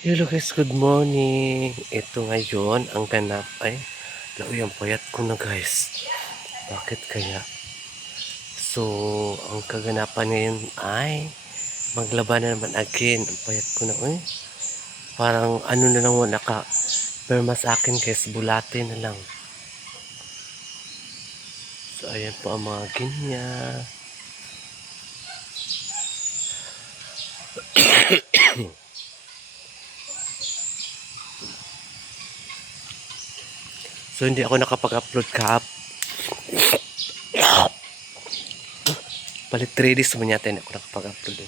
Hello guys, good morning. Ito ngayon, ang ganap ay ang payat ko na guys. Bakit kaya? So, ang kaganapan ngayon ay maglaban na naman again. Ang payat ko na parang ano na lang wala ka. Perma sa akin guys, bulate na lang. So, ayan po ang mga ginya. So, hindi ako nakapag-upload Palit 3 days naman yata hindi ako nakapag-upload.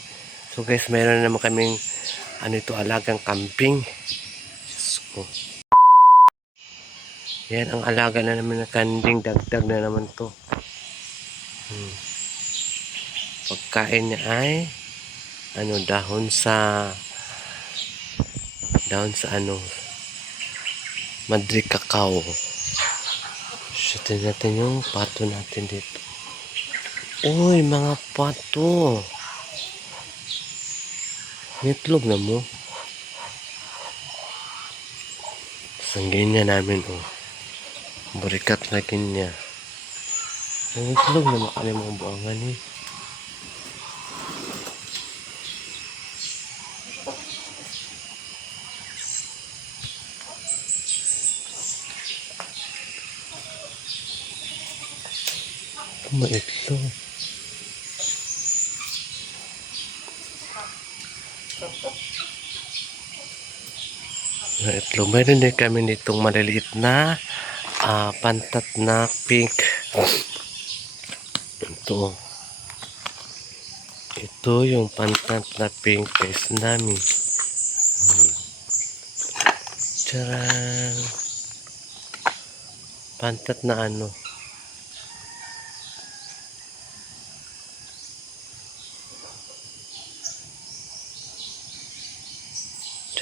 So guys, meron na naman kaming alagang kambing. Diyos ko. Yan ang alaga na naman ng kambing, dagdag na naman to. Pagkain niya ay dahon sa Madrid cacao. Shootin natin yung pato natin dito. Uy, mga pato. Nitlog na mo. Sanggin niya namin burikat na niya. Nitlog na makalim mga buangan Maitlog. Itlog. Mayroon din kami nitong maliliit na pantat na pink. Ito yung pantat na pink guys namin. Tcharam! Pantat na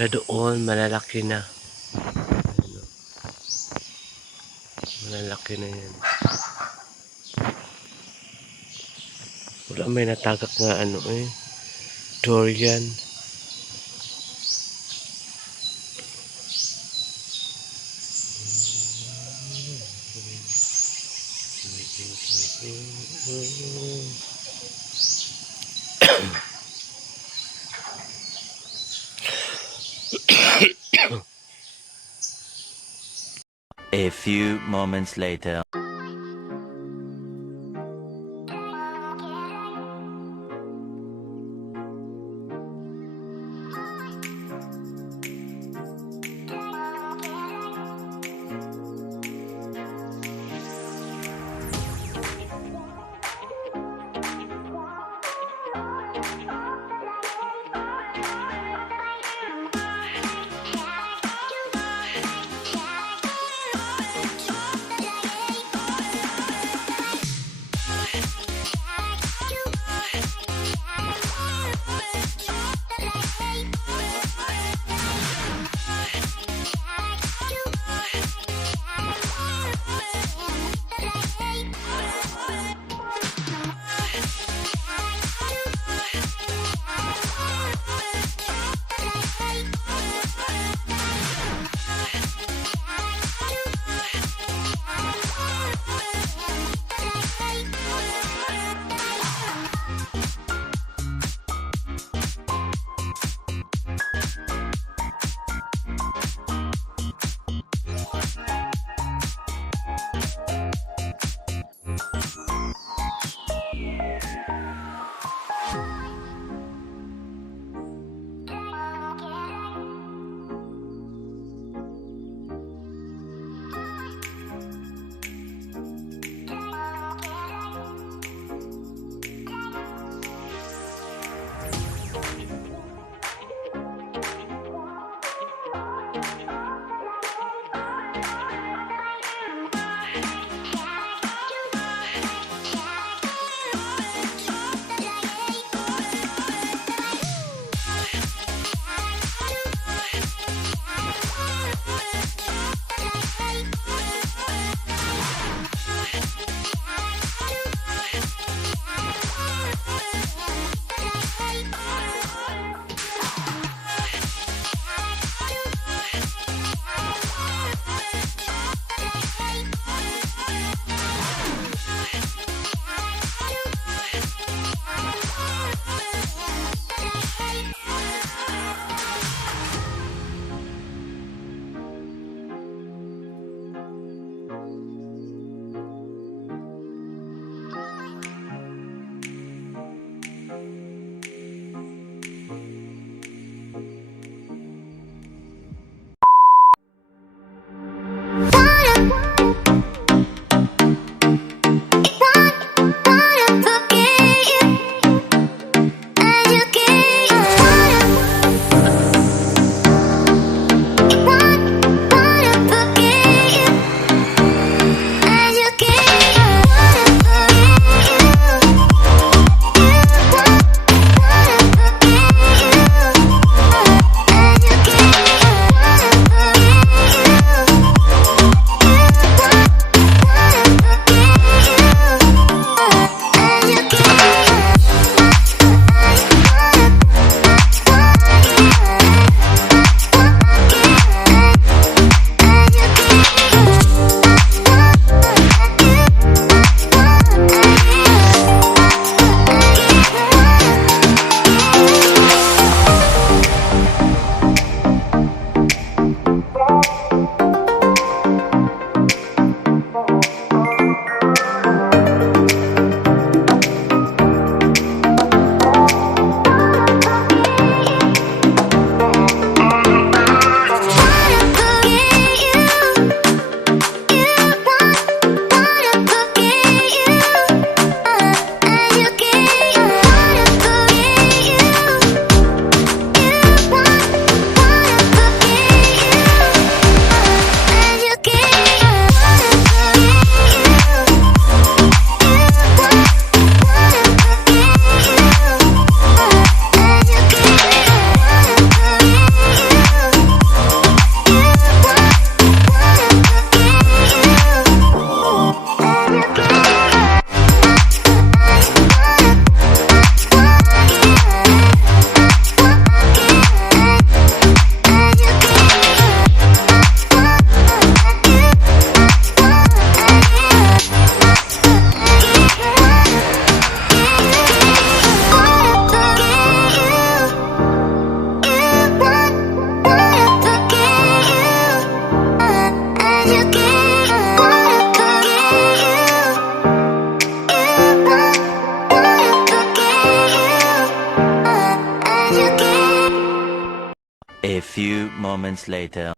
Sa doon, malalaki na. Malalaki na yan. Wala may natagak nga durian. A few moments later. A few moments later.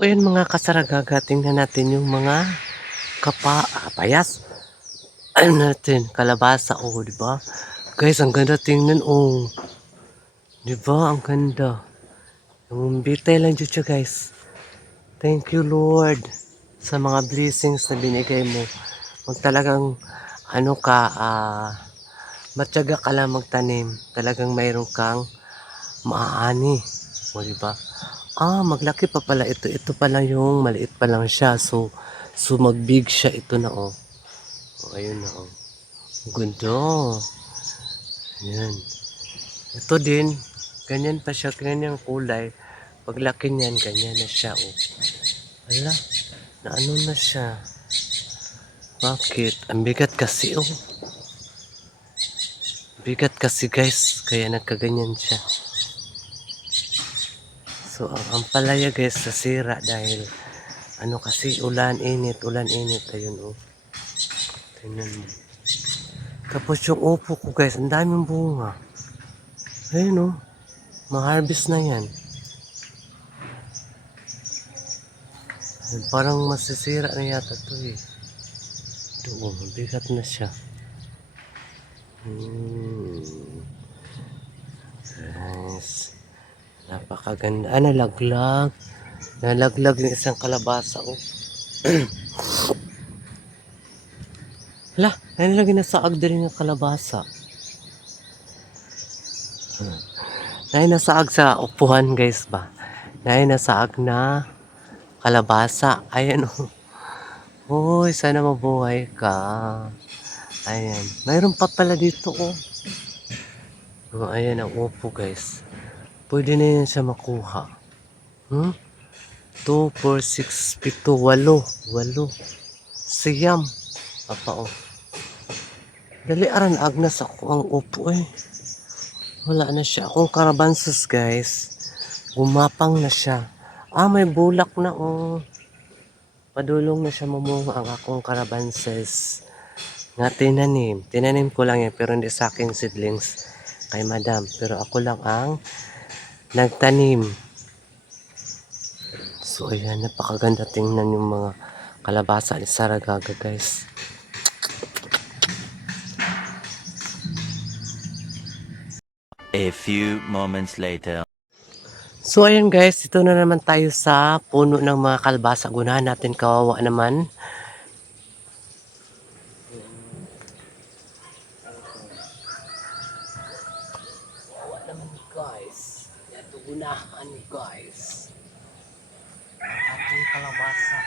O yun mga kasaragaga, tingnan natin yung mga payas. Ano natin, kalabasa, oh, di ba? Guys, ang ganda tingnan, oh. Di ba? Ang ganda. Yung bitay lang dyan siya, guys. Thank you, Lord, sa mga blessings na binigay mo. Kung talagang, ano ka, matyaga ka lang magtanim, talagang mayroon kang maaani. O, di ba? Maglaki pa pala ito. Ito pala yung maliit pa lang siya. So magbig siya ito na, oh. Ayun na, oh. Ang ganda. Ayan. Ito din, ganyan pa siya, ganyan yung kulay. Paglaki niyan, ganyan na siya, oh. Ala, na ano na siya. Bakit? Ang bigat kasi, oh. Bigat kasi, guys. Kaya nagkaganyan siya. So, ang palaya, guys, nasira dahil ano kasi, ulan, init. Ayun, oh. Tingnan mo. Tapos yung upo ko, guys, ang daming bunga. Ayun, oh. Ma-harvest na yan. Parang masisira na yata ito, eh. Doon, mabigat na siya. Guys, napakaganda. Nalaglag. Nalaglag yung isang kalabasa, oh. Hala, nalaglag na saag din ng kalabasa. Nasaag sa upuhan, guys, ba? Nasaag na kalabasa. Ayan, oh. Uy, sana mabuhay ka. Ayan. Mayroon pa pala dito, oh. Oh, ayan ang upo, guys. Pwede na yan siya makuha. 2, 4, 6, 7, 8. Siyam. Papa, oh. Dali aran agnas ako ang upo, eh. Wala na siya akong karabansos, guys. Gumapang na siya. May bulak na, oh. Padulong na siya mamunga ang akong karabanses. Nga tinanim. Tinanim ko lang yan, pero hindi sa akin seedlings kay madam. Pero ako lang ang nagtanim. So, ayan, napakaganda tingnan yung mga kalabasa ni Saragaga, guys. A few moments later. So, ayan, guys, ito na naman tayo sa puno ng mga kalabasa. Gunahan natin, kawawa naman. Kawawa naman, guys. Ito gunahan, guys. Ang ating kalabasa.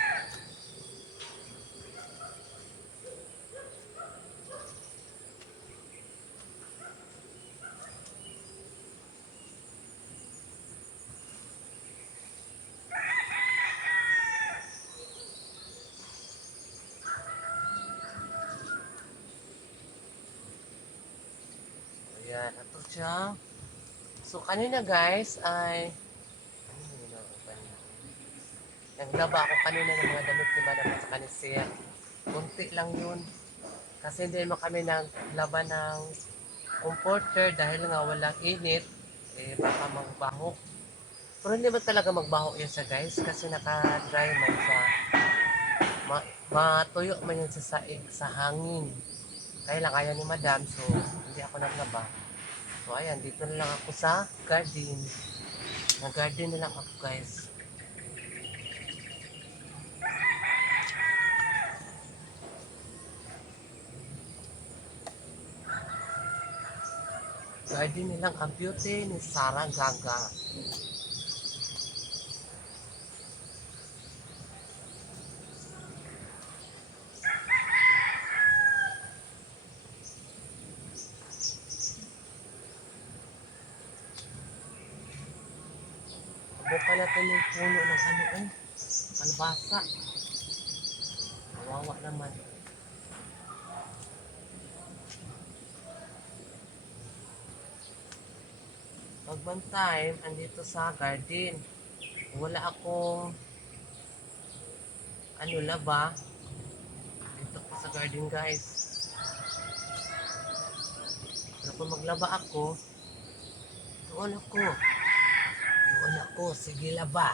Ayan, ito siya. So, kanina, guys, ay naglaba ako kanina ng mga damit ni Madam at saka ni Sia. Kunti lang yun. Kasi hindi mo kami naglaba ng comforter dahil nga walang init. Baka magbaho. Pero hindi ba talaga magbaho yan sa guys? Kasi naka-dry man siya. Matuyo man yan sa saig, sa hangin. Kaya lang kaya ni madam, so hindi ako naglaba. So ayan, dito na lang ako sa garden. Nag-garden na lang ako guys. Garden nilang ang beauty ni Sarah Gaga. Buka natin yung puno ng ano eh. Kalbasa. Kawawa naman. Pag one time, andito sa garden, wala akong ano laba. Dito ko sa garden guys. Pero kung maglaba ako, doon ako. Doon ako. Sige laba.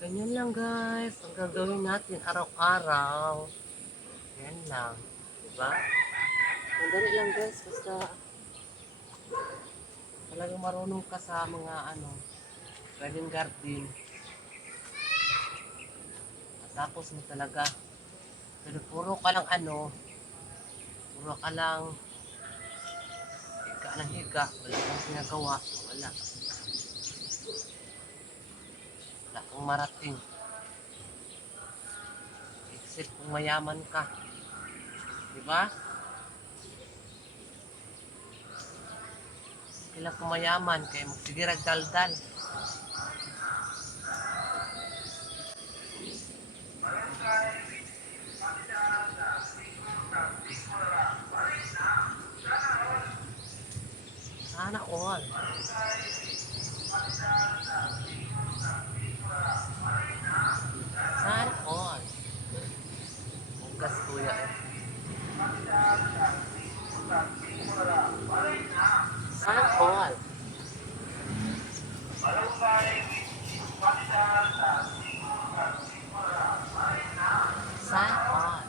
Ganyan lang guys. Ang gagawin natin araw-araw. Yan lang. Diba? Mandali lang guys. Basta talagang marunong ka sa mga ano, garden. Tapos mo talaga. Pero puro ka lang ano, puro ka lang higa ng higa. Wala kang ginagawa. Wala. Wala kang marating. Except kung mayaman ka. Diba? Kailan kung mayaman, kaya magsige ragdaldal. Sana all. Sana all. Hugas kuya eh. Sana all. Sana all.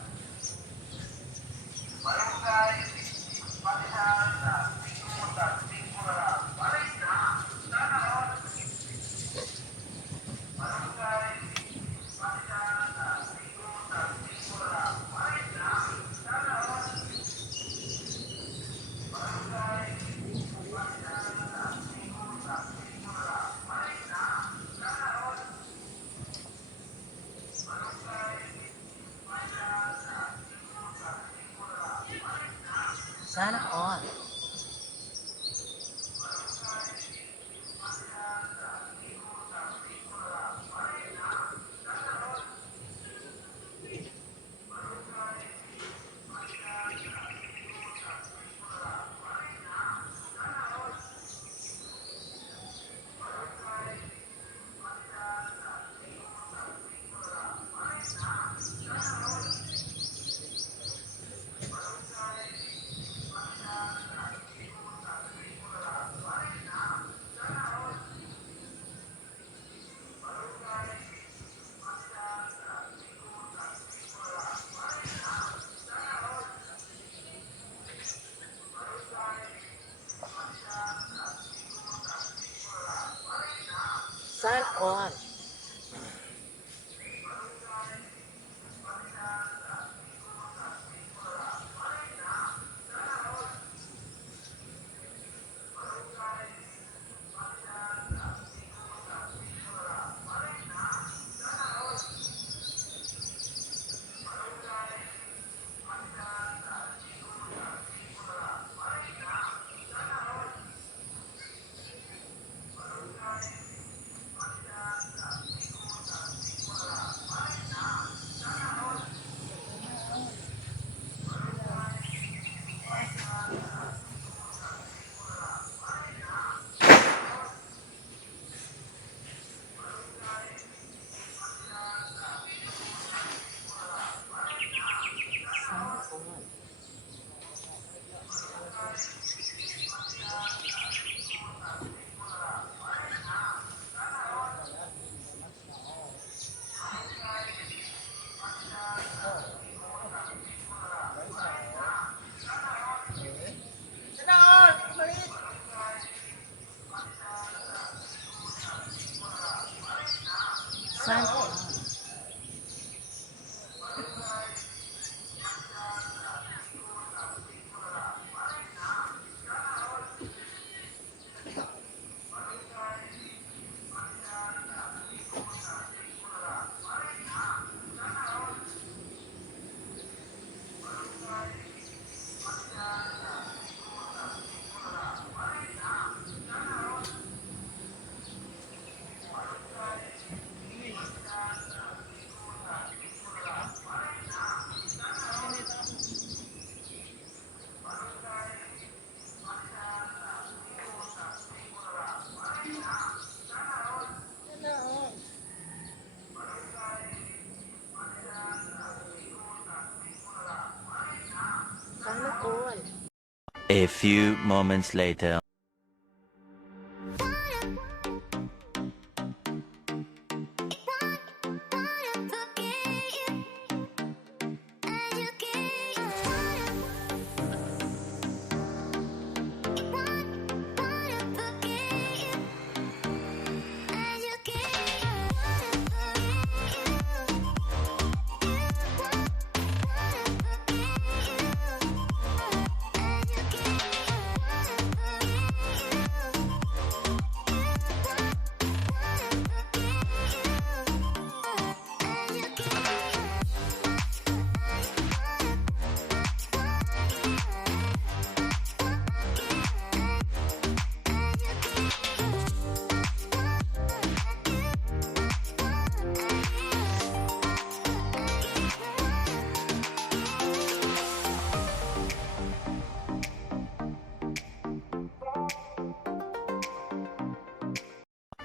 Sana all. Sana all. A few moments later.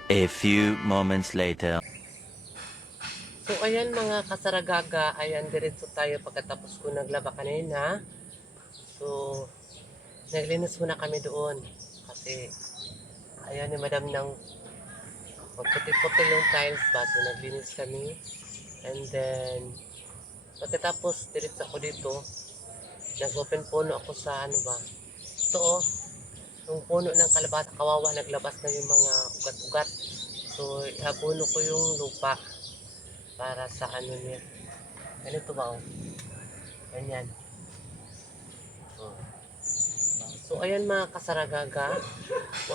A few moments later. So ayan mga kasaragaga, ayan diretso tayo pagkatapos ko naglaba kanina. So naglinis muna kami doon kasi ayan ni madam nang magputi-puti yung tiles ba. So naglinis kami and then pagkatapos diretso ako dito, nag-open puno ako sa ano ba. Ito oh, yung puno ng kalabasa kawawa naglabas na yung mga ugat-ugat. So iabuno ko yung lupa para sa ano niya. Ganito ba oh? Ganyan. Oh. So ayan mga kasaragaga,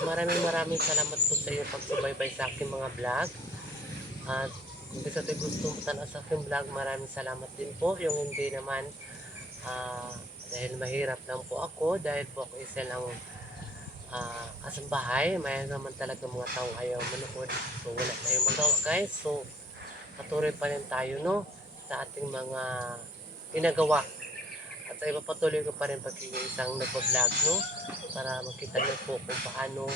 maraming salamat po sa inyo pagsubaybay sa aking mga vlog. At kung gusto mo tanaw sa aking vlog, maraming salamat din po. Yung hindi naman, dahil mahirap lang po ako, dahil po ako isa lang kasambahay, may naman talaga mga taong ayaw manood. So wala tayong magawa guys. So patuloy pa rin tayo no sa ating mga ginagawa. At ay papatuloy ko pa rin pagiging isang nagpa-vlog, no? Para makita niyo po kung paano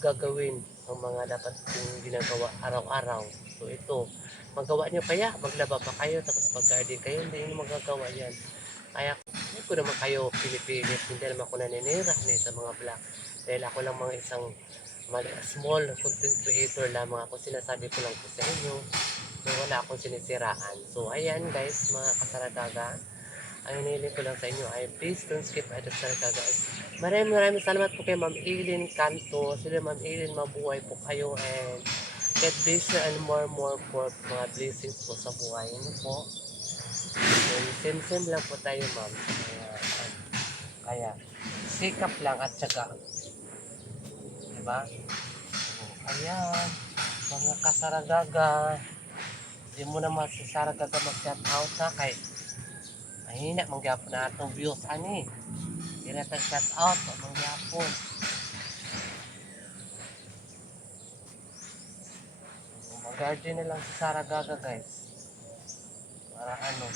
gagawin ang mga dapat kong ginagawa araw-araw. So ito, magawa niyo kaya, maglaba pa kayo, tapos mag-garden kayo, hindi niyo magagawa yan. Kaya hindi ko naman kayo pinipilit, hindi naman ako naninira sa mga vlog. Dahil ako lang mga isang small content creator lamang ako, sinasabi ko lang po sa inyo. So wala akong sinisiraan. So ayan guys, mga kasaragaga, ang hinihiling ko lang sa inyo ay please don't skip at sa guys. Maraming salamat po kay Ma'am Eileen Canto. Sila Ma'am Eileen, mabuhay po kayo and get blessed and more for mga blessings po sa buhay niyo po. And same lang po tayo ma'am. Kaya sikap lang at syaga. Diba? Ayan. Mga kasaragaga. Hindi mo naman si Saragaga mag-shout out ha kay mahina mangyapon na atong views ani. Hindi na tag-shout out mangyapon. Mag-garden na lang si Saragaga guys. Para ano?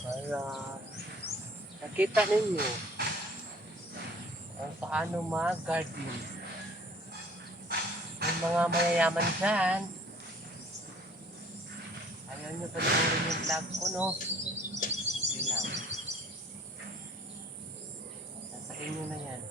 Para nakita ninyo kung paano mag-garden. Yung mga mayayaman dyan, ayaw nyo panoorin yung vlog ko, no? Hindi lang. Nasa inyo na yan.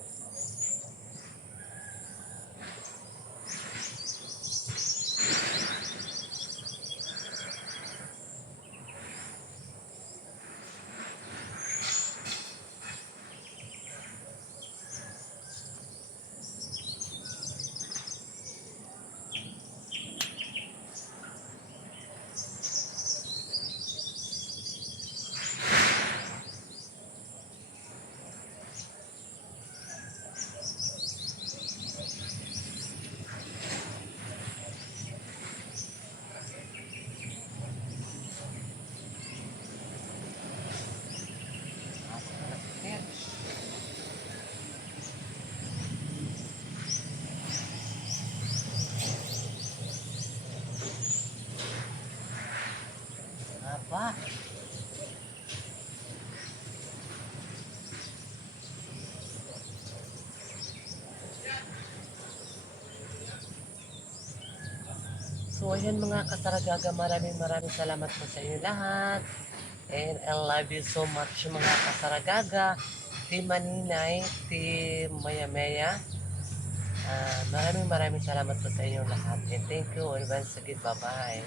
Aba. So ayan mga kasaragaga, maraming salamat po sa inyo lahat. And I love you so much mga kasaragaga, Team Maninay, Team Maya Maya. Maraming salamat po sa inyong lahat. And thank you. And once again, bye-bye.